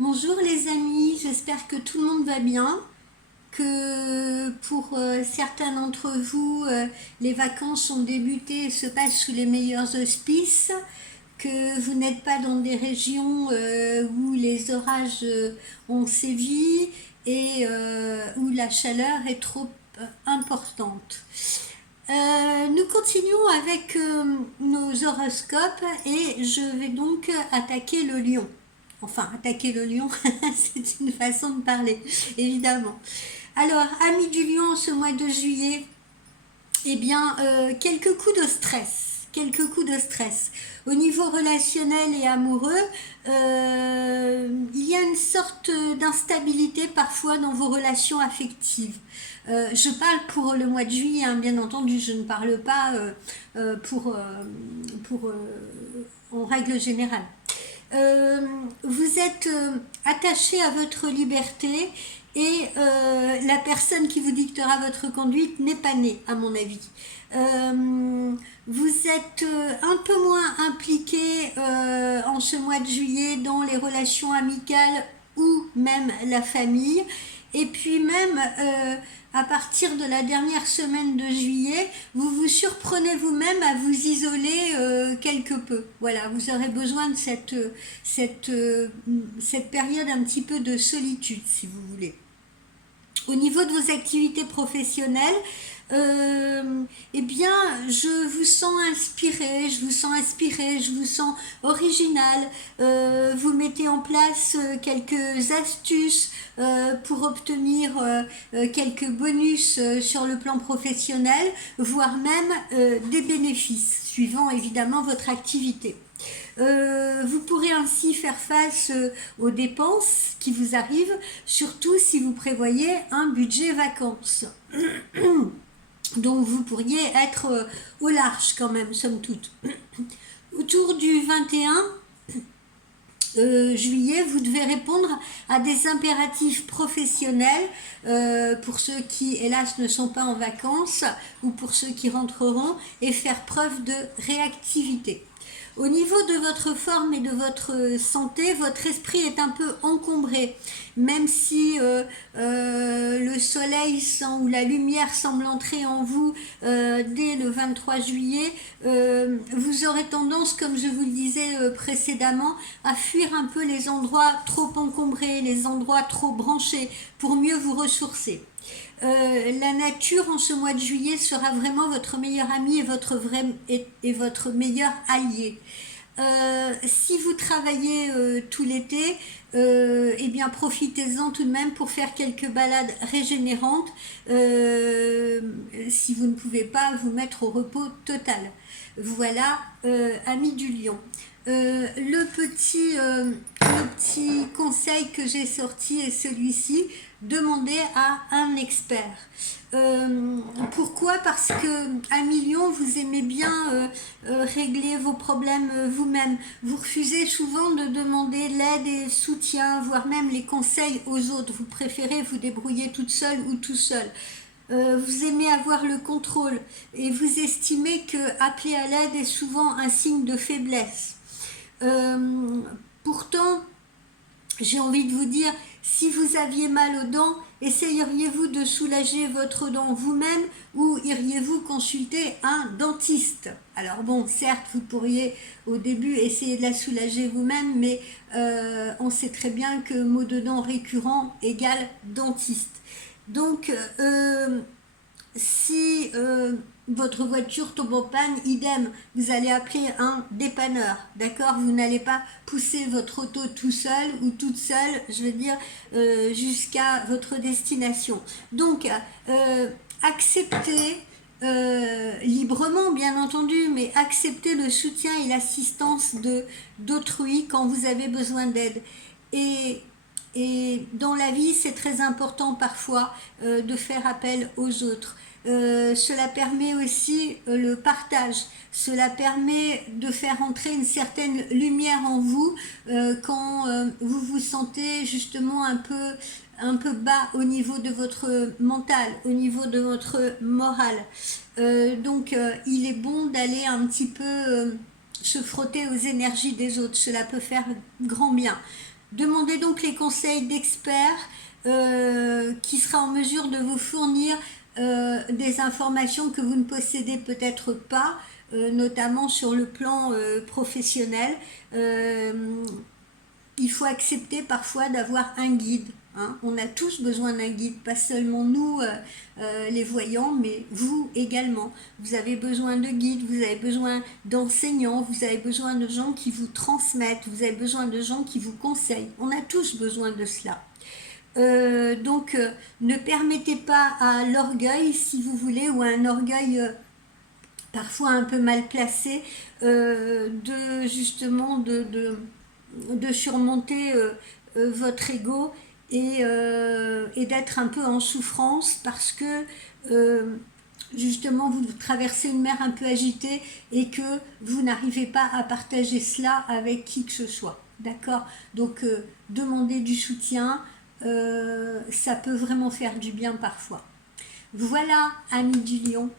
Bonjour les amis, j'espère que tout le monde va bien, que pour certains d'entre vous, les vacances ont débuté et se passent sous les meilleurs auspices, que vous n'êtes pas dans des régions où les orages ont sévi et où la chaleur est trop importante. Nous continuons avec nos horoscopes et je vais donc attaquer le lion. Enfin, attaquer le lion, c'est une façon de parler, évidemment. Alors, amis du lion, ce mois de juillet, eh bien, quelques coups de stress. Quelques coups de stress. Au niveau relationnel et amoureux, il y a une sorte d'instabilité parfois dans vos relations affectives. Je parle pour le mois de juillet, hein, bien entendu, je ne parle pas en règle générale. Vous êtes attaché à votre liberté et la personne qui vous dictera votre conduite n'est pas née, à mon avis. Vous êtes un peu moins impliqué en ce mois de juillet dans les relations amicales ou même la famille. Et puis même à partir de la dernière semaine de juillet, vous vous surprenez vous-même à vous isoler quelque peu. Voilà, vous aurez besoin de cette période un petit peu de solitude, si vous voulez. Au niveau de vos activités professionnelles, eh bien, je vous sens inspiré, je vous sens original. Vous mettez en place quelques astuces pour obtenir quelques bonus sur le plan professionnel, voire même des bénéfices, suivant évidemment votre activité. Vous pourrez ainsi faire face aux dépenses qui vous arrivent, surtout si vous prévoyez un budget vacances. Donc vous pourriez être au large quand même, somme toute. Autour du 21 juillet, vous devez répondre à des impératifs professionnels pour ceux qui, hélas, ne sont pas en vacances ou pour ceux qui rentreront et faire preuve de réactivité. Au niveau de votre forme et de votre santé, votre esprit est un peu encombré, même si le soleil ou la lumière semble entrer en vous dès le 23 juillet, vous aurez tendance, comme je vous le disais précédemment, à fuir un peu les endroits trop encombrés, les endroits trop branchés, pour mieux vous ressourcer. La nature en ce mois de juillet sera vraiment votre meilleur ami et votre meilleur allié. Si vous travaillez tout l'été, eh bien profitez-en tout de même pour faire quelques balades régénérantes si vous ne pouvez pas vous mettre au repos total. Voilà, amis du lion. Le petit conseil que j'ai sorti est celui-ci: demandez à un expert. Pourquoi? Parce que à Million, vous aimez bien régler vos problèmes vous-même. Vous refusez souvent de demander l'aide et le soutien, voire même les conseils aux autres. Vous préférez vous débrouiller toute seule ou tout seul. Vous aimez avoir le contrôle et vous estimez que appeler à l'aide est souvent un signe de faiblesse. Pourtant, j'ai envie de vous dire, si vous aviez mal aux dents, essayeriez-vous de soulager votre dent vous-même ou iriez-vous consulter un dentiste? Alors bon, certes, vous pourriez au début essayer de la soulager vous-même, mais on sait très bien que maux de dents récurrents égale dentiste. Donc, si votre voiture tombe en panne, idem, vous allez appeler un dépanneur, d'accord? Vous n'allez pas pousser votre auto tout seul ou toute seule, je veux dire, jusqu'à votre destination. Donc, acceptez librement, bien entendu, mais acceptez le soutien et l'assistance d'autrui quand vous avez besoin d'aide. Et dans la vie, c'est très important parfois de faire appel aux autres. Cela permet aussi le partage. Cela permet de faire entrer une certaine lumière en vous quand vous vous sentez justement un peu bas au niveau de votre mental, au niveau de votre morale. Donc, il est bon d'aller un petit peu se frotter aux énergies des autres. Cela peut faire grand bien. Demandez donc les conseils d'experts qui sera en mesure de vous fournir des informations que vous ne possédez peut-être pas, notamment sur le plan professionnel. Il faut accepter parfois d'avoir un guide. Hein. On a tous besoin d'un guide, pas seulement nous les voyants, mais vous également. Vous avez besoin de guides, vous avez besoin d'enseignants, vous avez besoin de gens qui vous transmettent, vous avez besoin de gens qui vous conseillent. On a tous besoin de cela. Donc ne permettez pas à l'orgueil, si vous voulez, ou à un orgueil parfois un peu mal placé, de justement de surmonter votre ego et d'être un peu en souffrance parce que justement vous traversez une mer un peu agitée et que vous n'arrivez pas à partager cela avec qui que ce soit. D'accord? Donc demandez du soutien, ça peut vraiment faire du bien parfois. Voilà, amis du lion.